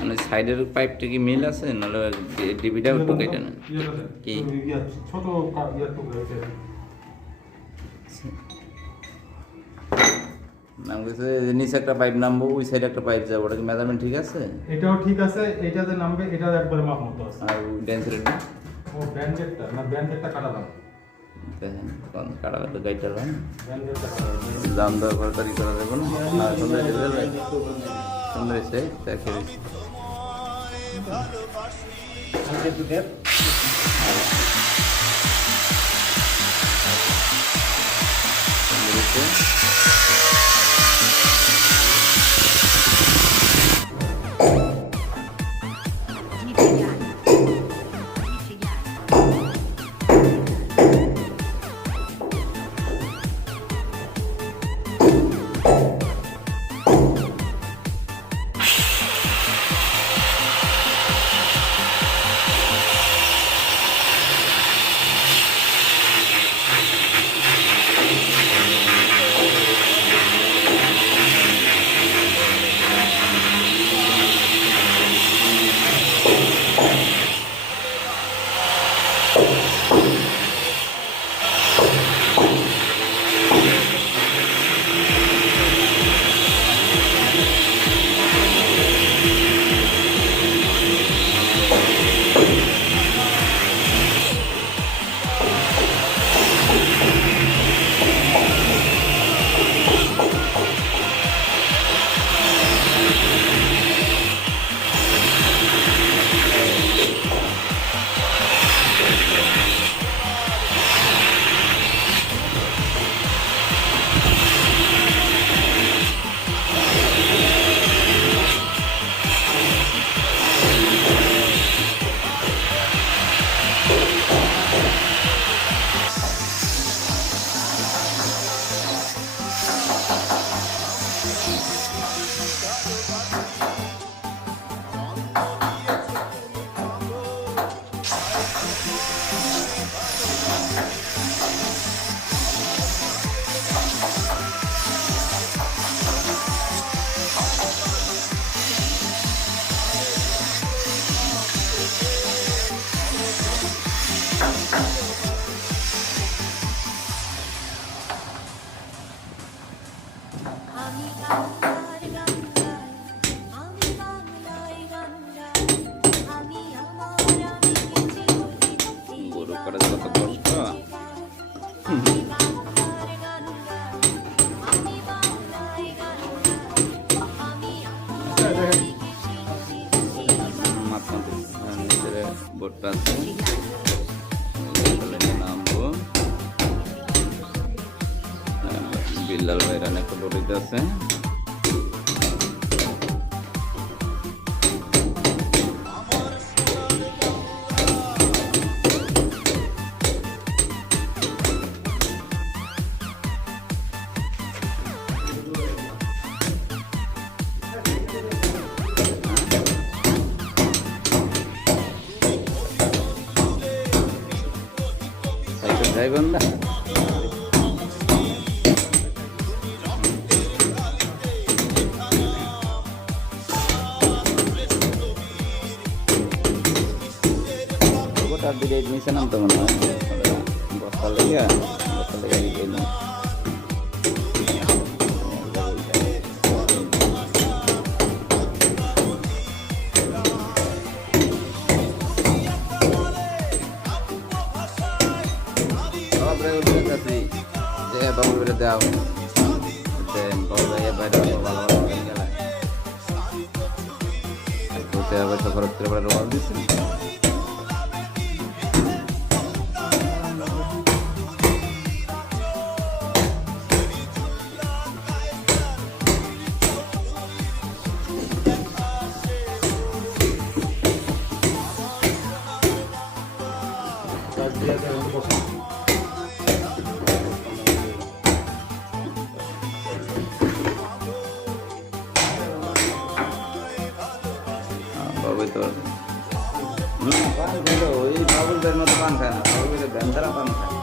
মানে সাইডের পাইপটা কি মিল আছে নাহলে ডিবিটা একটু কেটে নেন কি ছোট নাম কইছে যে নিচে একটা পাইপ নামবো ওই সাইডে একটা পাইপ যাবো ওটা কি মেজারমেন্ট ঠিক আছে? এটাও ঠিক আছে, এটা যে নামবে এটা একবারে মাপ মতো আছে। আর ডেন্সিটিটা ও ব্যান্ডেডটা না, ব্যান্ডেডটা কাটা দাও। দেখেন কোন কাটা লাগবে গাইডটা হয় না ব্যান্ডেডটা কাটা দাও। দাম দর করে তারি করা যাবে না আর সুন্দর দিবে সুন্দর এসে দেখে আজকে তো দেব গরু করা যত কষ্ট বোটটা আছে নামবো বিল্লাল ভাইয়ের অনেক ডোরিতে আছে যাই বন্ধা গোটা দিলে এডমিশন আনতে মনে হয় বস্তা লেগে গেল বাবু বেড়ে দেওয়া বাইরে ভালো ভালো হয়ে গেলে খরচ করে রোমাল দিচ্ছে বাবু তো পান খেলো ওই বাবুলদের মতো পান খায় না বাবুলদের ভ্যানতারা পান খায়